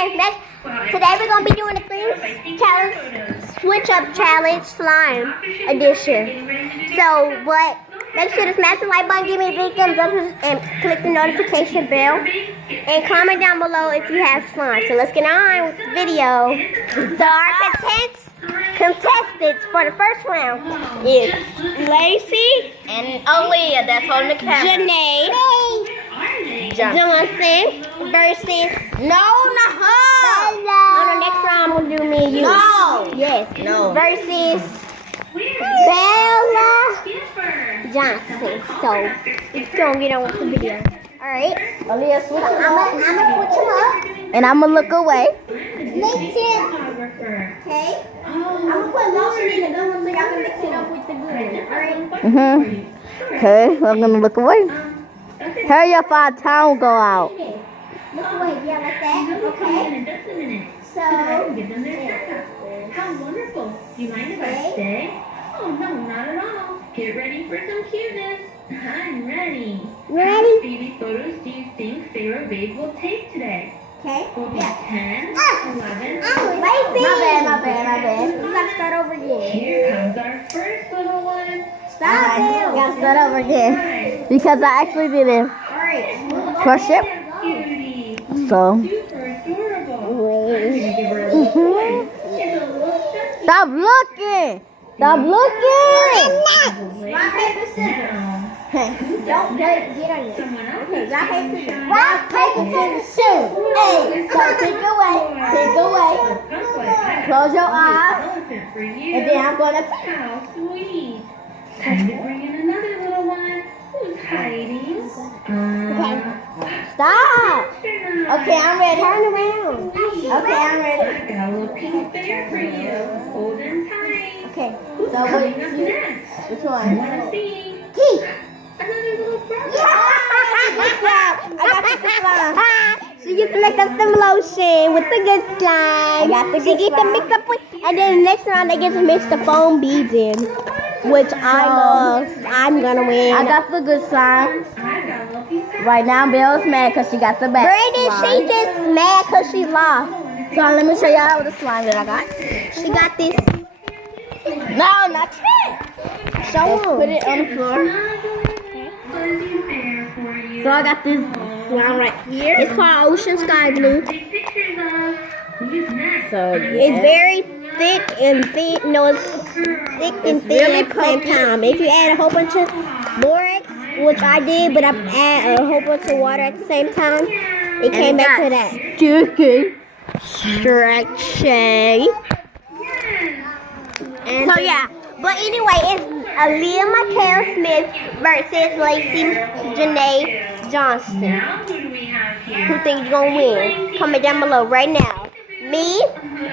Okay, today we're going to be doing the 3 challenge, switch up challenge slime edition. So, make sure to smash the like button, give me a big thumbs up, and click the notification bell. And comment down below if you have slime. So let's get on with the video. So our contestants for the first round is Lacey and Aaliyah, that's on the camera. Janae Johnson versus not her. On the next round we'll do me and you. No. Yes. No. Versus Bella Johnson. So it's gonna get on with the video. Alright. Aaliyah, switch them up. I'm gonna switch them up. And I'm gonna look away. Okay. I'm gonna put lotion in the good one so y'all can mix it up with the good one. Alright? Okay, I'm gonna look away. Hurry up, our time go out. Look away, yeah, like that. Okay. So, how wonderful. Do you mind if I stay? Oh, no, not at all. Get ready for some cuteness. I'm ready. How many baby photos do you think Pharaoh Babe will take today? okay. Will be 10, 11. Lacey. My bad. You gotta start over again. Here comes our first little one. Stop it. Gotta start over again. Because I actually did it. Alright. Crush it. Cutie. So. Super adorable. I'm gonna give her a little toy. It's a little stuffy. Stop looking. Stop looking. Rock, paper, scissors. Don't get on you. Someone else Okay, is rock, going paper, to scissors. shine. Rock, paper, scissors, shoot. Hey, so take away. Close your eyes. Elephant for you. And then I'm gonna. How sweet. Time to bring in another little one. Who's hiding? Stop. Okay, I'm ready. Turn around. Okay, I'm ready. I got a little pink bear for you. Hold him tight. Okay. Who's So coming which- up next? Which one? Wanna see? Teeth. Another little brother. I got the slime. She gets to make up some lotion with the good slime. I got the She good gets to slime. mix up with, and then the next round they get to mix the foam beads in, which I love. I'm gonna win. I got the good slime. I got a little piece of Right now, Belle's mad because she got the bad Brandon, slime. she just mad because she lost. So let me show y'all the slime that I got. She got this. No, not yet. Show Put them. it on the floor. fuzzy bear for you. So I got this slime right here. It's called Ocean Sky Blue. Take pictures of. Who's next? So It's yeah. very thick and thin. No, it's thick and It's thin really at the same pokey. time. If you add a whole bunch of borax, which I did, but I add a whole bunch of water at the same time, it came back to that Sticky. stretchy. And So yeah, but anyway, it's Aaliyah Michael Smith versus Lacey Janae Johnson. Now who do we have here? Who think you gonna win? Comment down below right now. Me,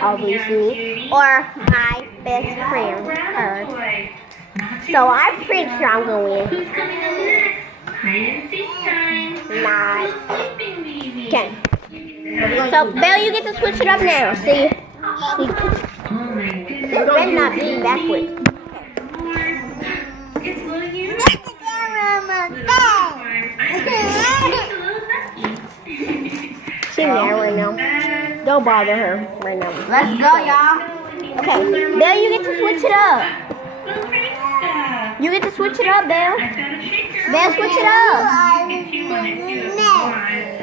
obviously, or my best friend, her. Toy. So I'm pretty sure I'm gonna win. Who's coming up next? Hide and seek time. Nice. Sleeping baby. Okay. So Belle, you get to switch it up now. See, Oh my goodness. it better not be backwards. It's little you. Little She's mad right now. Don't bother her right now. let's go, y'all. Okay, Belle, you get to switch it up. You get to switch it up, Belle. Belle, switch it up.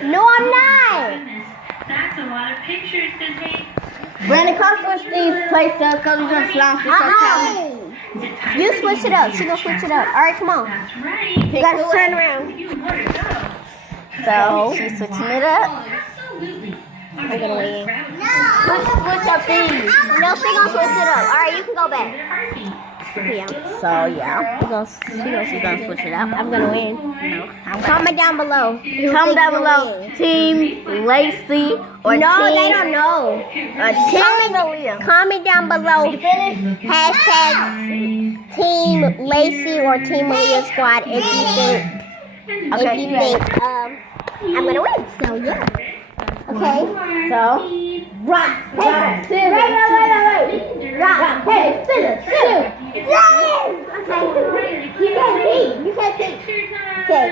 No, I'm not. That's a lot of pictures to take. Brandon, come switch these plates up because we're going to slime switch our challenge. You switch it up. She gonna switch it up. All right, come on. That's right. You gotta turn around. You want to go. So she's switching it up. Absolutely. I'm gonna win. Let's switch up these. No, she gonna switch it up. All right, you can go back. Heartbeat. Yeah, So yeah, she's gonna switch it up. I'm gonna win. No, I'm Comment down below. Who Comment think down you'll below. win. Team Lacey or No, team they don't know. Team Aaliyah. Comment down below. Hashtag Team Lacey or Team Aaliyah Squad if you think I'm gonna win. So yeah. Okay. So rock, Paper, scissors. Wait. Rock, paper, scissors, shoot. Yes! Okay. You can't peek. Picture time. Okay.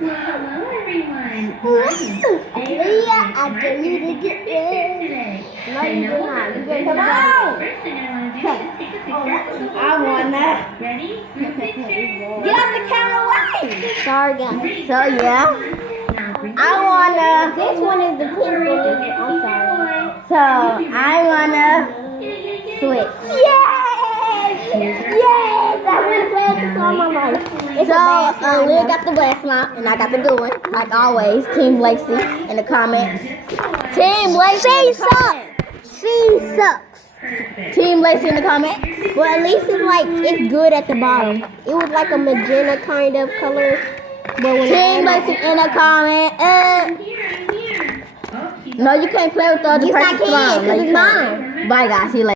Hello, everyone. Leah, I dare you to get in. No, you do not. You get come on. First thing I want to do is take a picture. I want that. Ready? Group picture. Get out the camera way. Sorry, guys. So yeah, Now bring I wanna. This one is the pink one. I'm sorry. So I wanna switch. Yes! Yes! I really played this song on my life. It's So a bad song, Leah though. got the best slime, and I got the good one, like always. Team Lacey in the comments. Team Lacey. She sucks. She sucks. Team Lacey in the comments. Well, at least it's like, it's good at the bottom. It was like a magenta kind of color. But when Team Lacey in the comment. Here, I'm here. Oh, No, you can't play with the other Yes, I person's can, slime. 'cause No, you it's can't. mine. Bye guys. See you later.